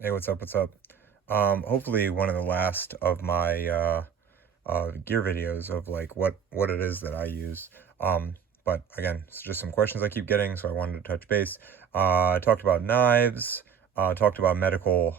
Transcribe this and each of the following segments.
Hey, what's up? What's up? Hopefully one of the last of my gear videos of like what it is that I use. But again, it's just some questions I keep getting, so I wanted to touch base. I talked about knives, talked about medical,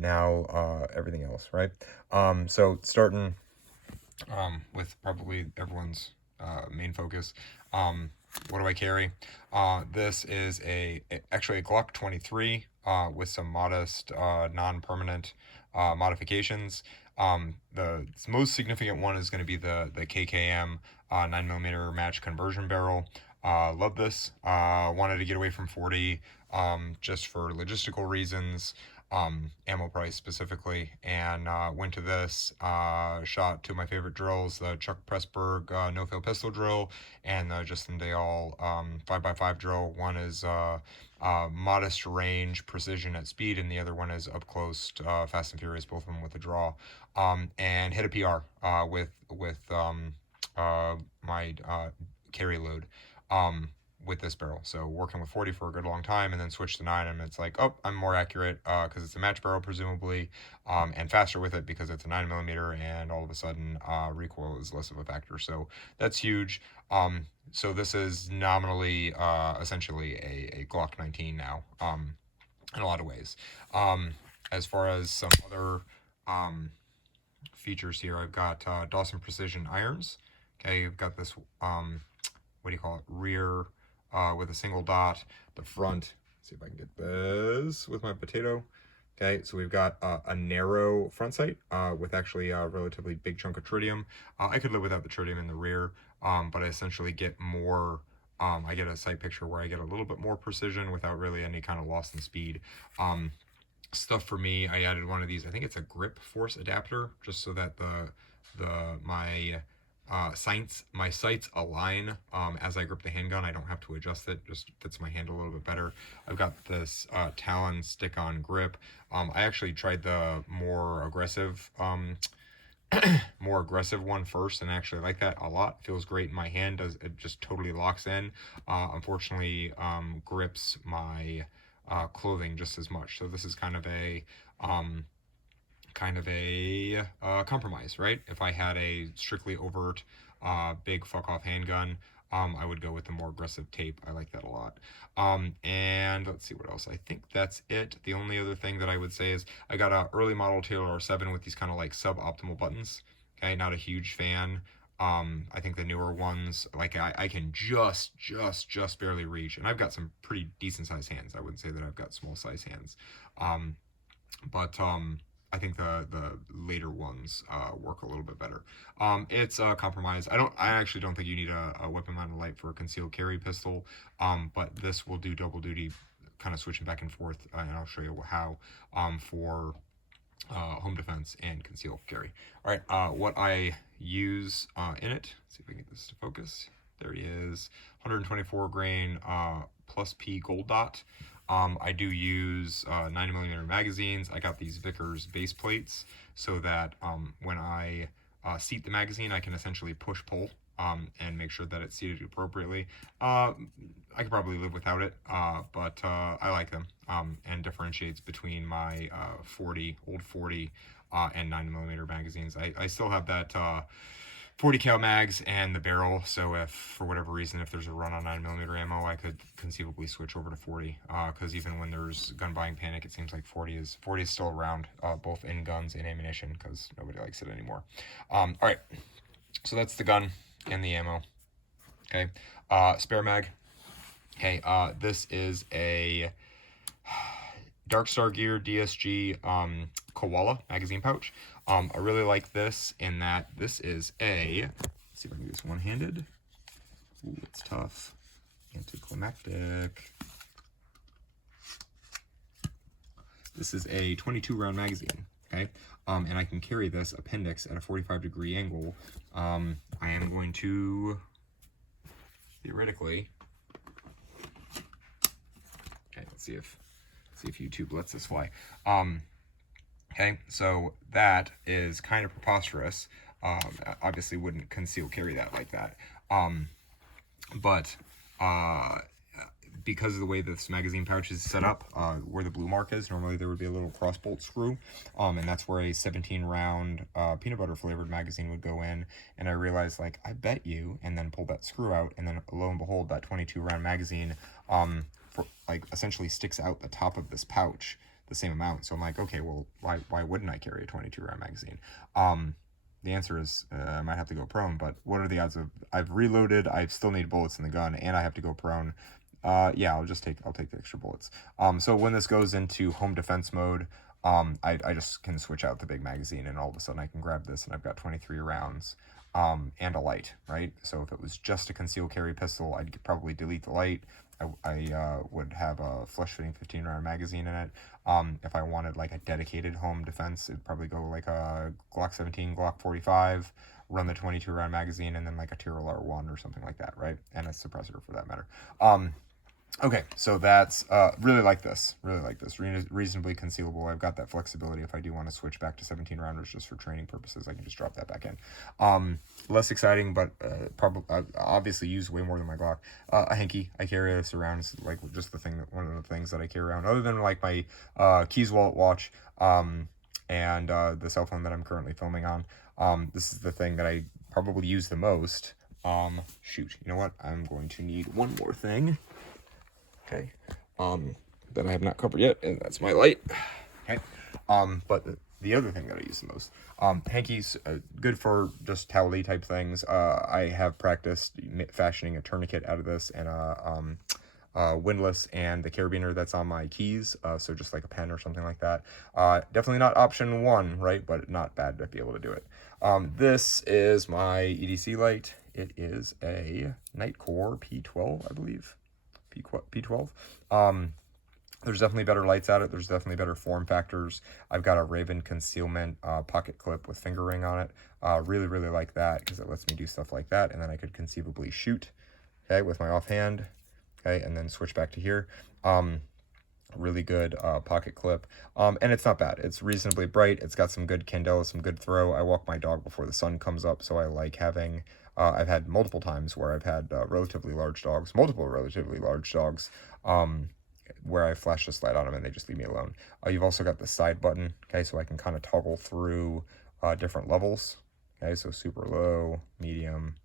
now everything else, right? So starting with probably everyone's main focus. What do I carry? This is actually a Glock 23 with some modest non-permanent modifications. The most significant one is going to be the KKM 9mm match conversion barrel. Love this. Wanted to get away from 40 just for logistical reasons, ammo price specifically, and went to this. Shot two of my favorite drills: the Chuck Pressburg no-fail pistol drill and the Justin Dayall 5x5 drill. One is modest range, precision at speed, and the other one is up close, fast and furious, both of them with a draw. And hit a PR with my carry load. With this barrel. So working with 40 for a good long time and then switch to 9, and it's like, oh, I'm more accurate because it's a match barrel presumably, and faster with it because it's a 9mm, and all of a sudden recoil is less of a factor. So that's huge. So this is nominally essentially a Glock 19 now, in a lot of ways. As far as some other features here, I've got Dawson Precision irons. Okay, I've got this what do you call it, rear with a single dot. The front, let's see if I can get this with my potato. Okay, so we've got a narrow front sight with actually a relatively big chunk of tritium. I could live without the tritium in the rear, but I essentially get more, I get a sight picture where I get a little bit more precision without really any kind of loss in speed. Stuff for me, I added one of these, I think it's a grip force adapter, just so that my sights align as I grip the handgun. I don't have to adjust it, just fits my hand a little bit better. I've got this Talon stick-on grip. I actually tried the more aggressive one first, and actually like that a lot. Feels great in my hand. It just totally locks in. Unfortunately, grips my clothing just as much. So this is kind of a compromise, right? If I had a strictly overt big fuck off handgun, I would go with the more aggressive tape. I like that a lot. And let's see what else. I think that's it. The only other thing that I would say is I got a early model Taylor R7 with these kind of like suboptimal buttons. Okay, not a huge fan. I think the newer ones, like I can just barely reach, and I've got some pretty decent sized hands. I wouldn't say that I've got small size hands. But I think the later ones work a little bit better. It's a compromise. I actually don't think you need a weapon mounted light for a concealed carry pistol, but this will do double duty, kind of switching back and forth, and I'll show you how, for home defense and concealed carry. All right, what I use in it. Let's see if I can get this to focus. There he is. 124 grain plus P gold dot. I do use 9mm magazines. I got these Vickers base plates so that when I seat the magazine, I can essentially push-pull and make sure that it's seated appropriately. I could probably live without it, but I like them, and differentiates between my old 40 and 9mm magazines. I still have that 40 cal mags and the barrel, so if for whatever reason, if there's a run on 9mm ammo, I could conceivably switch over to 40, because even when there's gun buying panic, it seems like 40 is still around, both in guns and ammunition, because nobody likes it anymore. All right, so that's the gun and the ammo. Okay, spare mag. Okay, this is a Dark Star Gear DSG Koala magazine pouch. I really like this in that this is let's see if I can do this one-handed. Ooh, it's tough. Anticlimactic. This is a 22 round magazine, okay? And I can carry this appendix at a 45-degree angle. I am going to, theoretically, okay, let's see if YouTube lets this fly. Okay, so that is kind of preposterous. Obviously wouldn't conceal carry that like that. But because of the way this magazine pouch is set up, where the blue mark is, normally there would be a little cross bolt screw, and that's where a 17 round peanut butter flavored magazine would go in. And I realized, like, I bet you, and then pulled that screw out, and then lo and behold, that 22 round magazine, like, essentially sticks out the top of this pouch the same amount. So I'm like, okay, well, why wouldn't I carry a 22 round magazine? The answer is I might have to go prone, but what are the odds of I've reloaded, I still need bullets in the gun, and I have to go prone? Yeah, I'll take the extra bullets. So when this goes into home defense mode, I just can switch out the big magazine, and all of a sudden I can grab this, and I've got 23 rounds, and a light, right? So if it was just a concealed carry pistol, I'd probably delete the light. I would have a flesh-fitting 15-round magazine in it. If I wanted like a dedicated home defense, it'd probably go like a Glock 17, Glock 45, run the 22-round magazine, and then like a Tyrrell R1 or something like that, right? And a suppressor for that matter. Okay, so that's, really like this, reasonably concealable. I've got that flexibility if I do want to switch back to 17 rounders just for training purposes. I can just drop that back in. Less exciting, but probably obviously used way more than my Glock. A hanky, I carry this around. It's like just one of the things that I carry around, other than like my keys, wallet, watch, and the cell phone that I'm currently filming on. This is the thing that I probably use the most. Shoot, you know what? I'm going to need one more thing. Okay, that I have not covered yet, and that's my light. Okay, but the other thing that I use the most, hankies, good for just towel-y type things. I have practiced fashioning a tourniquet out of this, and a windlass, and the carabiner that's on my keys, so just like a pen or something like that. Definitely not option one, right, but not bad to be able to do it. This is my EDC light. It is a Nitecore P12, I believe. P12. There's definitely better lights at it. There's definitely better form factors. I've got a Raven concealment pocket clip with finger ring on it. Really, really like that because it lets me do stuff like that. And then I could conceivably shoot, okay, with my offhand, okay, and then switch back to here. Really good pocket clip. And it's not bad. It's reasonably bright. It's got some good candela, some good throw. I walk my dog before the sun comes up, so I like having... I've had multiple times where I've had multiple relatively large dogs, where I flash this light on them and they just leave me alone. You've also got the side button, okay, so I can kind of toggle through different levels, okay, so super low, medium,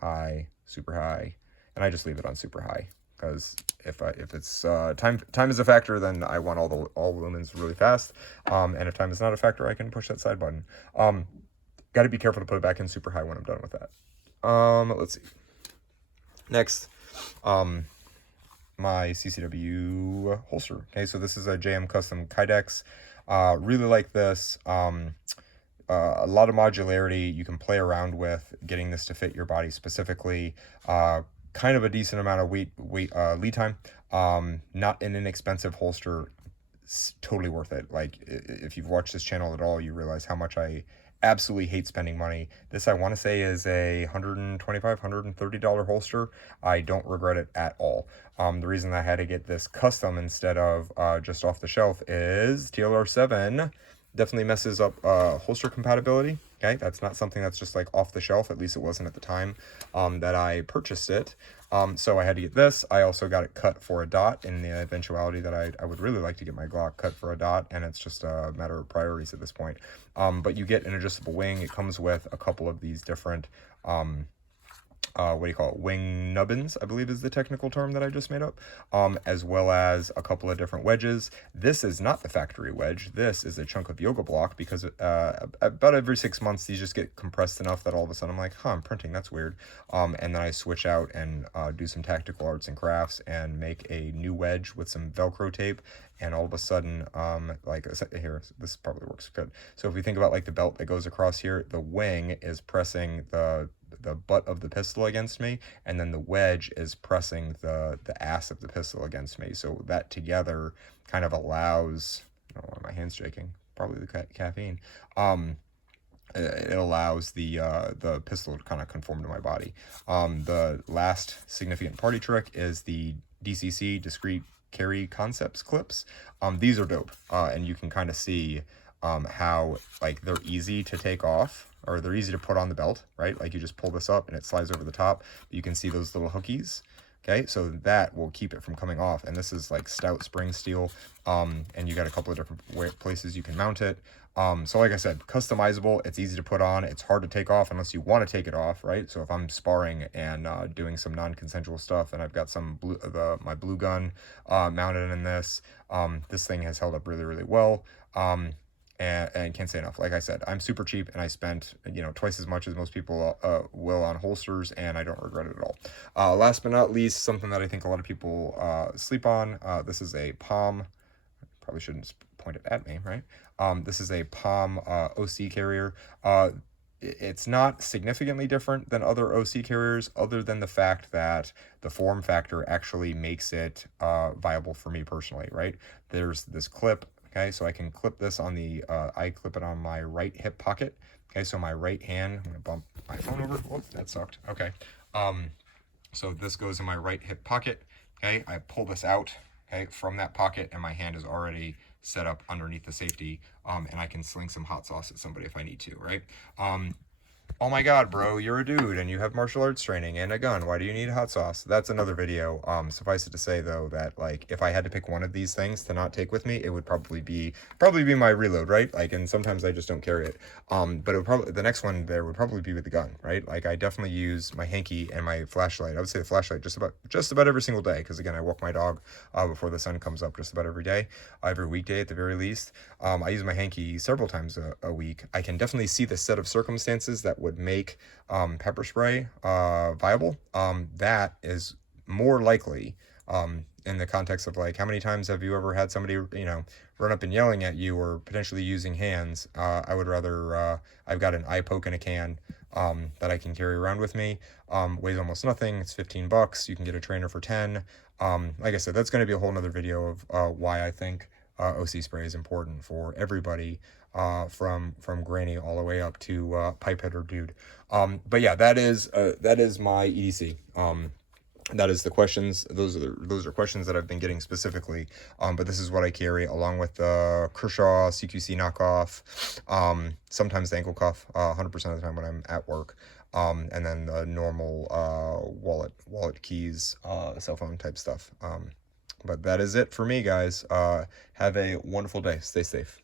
high, super high, and I just leave it on super high because if it's time is a factor, then I want all lumens really fast, and if time is not a factor, I can push that side button. Got to be careful to put it back in super high when I'm done with that. Let's see. Next, my CCW holster. Okay, so this is a JM Custom Kydex. Really like this. A lot of modularity. You can play around with getting this to fit your body specifically. Kind of a decent amount of lead time. Not an inexpensive holster. It's totally worth it. Like, if you've watched this channel at all, you realize how much I absolutely hate spending money. This, I want to say, is a $125, $130 holster. I don't regret it at all. The reason I had to get this custom instead of just off the shelf is TLR7 definitely messes up holster compatibility. Okay, that's not something that's just like off the shelf. At least it wasn't at the time that I purchased it. So I had to get this. I also got it cut for a dot in the eventuality that I would really like to get my Glock cut for a dot, and it's just a matter of priorities at this point. But you get an adjustable wing. It comes with a couple of these different what do you call it, wing nubbins, I believe is the technical term that I just made up, as well as a couple of different wedges. This is not the factory wedge. This is a chunk of yoga block because about every 6 months these just get compressed enough that all of a sudden I'm like, I'm printing, that's weird. And then I switch out and do some tactical arts and crafts and make a new wedge with some Velcro tape. And all of a sudden, like here, this probably works good. So if we think about like the belt that goes across here, the wing is pressing the butt of the pistol against me, and then the wedge is pressing the ass of the pistol against me. So that together kind of allows, I don't know why my hand's shaking, probably the caffeine. It allows the pistol to kind of conform to my body. The last significant party trick is the DCC, discrete carry concepts clips. These are dope, and you can kind of see how like they're easy to take off, or they're easy to put on the belt, right? Like you just pull this up and it slides over the top. You can see those little hookies, Okay, so that will keep it from coming off. And this is like stout spring steel, and you got a couple of different places you can mount it. So like I said, customizable, it's easy to put on, it's hard to take off unless you want to take it off, right? So if I'm sparring and doing some non-consensual stuff, and I've got some my blue gun mounted in this, this thing has held up really, really well. And can't say enough. Like I said, I'm super cheap, and I spent, you know, twice as much as most people will on holsters, and I don't regret it at all. Last but not least, something that I think a lot of people sleep on. This is a Palm. Probably shouldn't point it at me, right? This is a Palm OC carrier. It's not significantly different than other OC carriers, other than the fact that the form factor actually makes it viable for me personally, right? There's this clip. Okay, so I can clip this on the, I clip it on my right hip pocket. Okay, so my right hand, I'm gonna bump my phone over. Whoop, that sucked. Okay, so this goes in my right hip pocket. Okay, I pull this out, okay, from that pocket, and my hand is already set up underneath the safety, and I can sling some hot sauce at somebody if I need to, right? Oh my god, bro, you're a dude and you have martial arts training and a gun. Why do you need hot sauce? That's another video. Suffice it to say, though, that, like, if I had to pick one of these things to not take with me, it would probably be my reload, right? Like, and sometimes I just don't carry it. But it would probably, the next one there would probably be with the gun, right? Like, I definitely use my hanky and my flashlight. I would say the flashlight just about every single day, because again, I walk my dog before the sun comes up just about every day, every weekday at the very least. I use my hanky several times a week. I can definitely see the set of circumstances that would make pepper spray viable. That is more likely in the context of, like, how many times have you ever had somebody, you know, run up and yelling at you, or potentially using hands? I would rather, I've got an eye poke in a can that I can carry around with me. Weighs almost nothing. It's $15. You can get a trainer for 10. Like I said, that's going to be a whole nother video of why I think OC spray is important for everybody, from granny all the way up to pipehead or dude. But yeah, that is my EDC. That is the questions. Those are questions that I've been getting specifically. But this is what I carry, along with the Kershaw CQC knockoff. Sometimes the ankle cuff, 100% of the time when I'm at work. And then the normal wallet keys, cell phone type stuff. But that is it for me, guys. Have a wonderful day. Stay safe.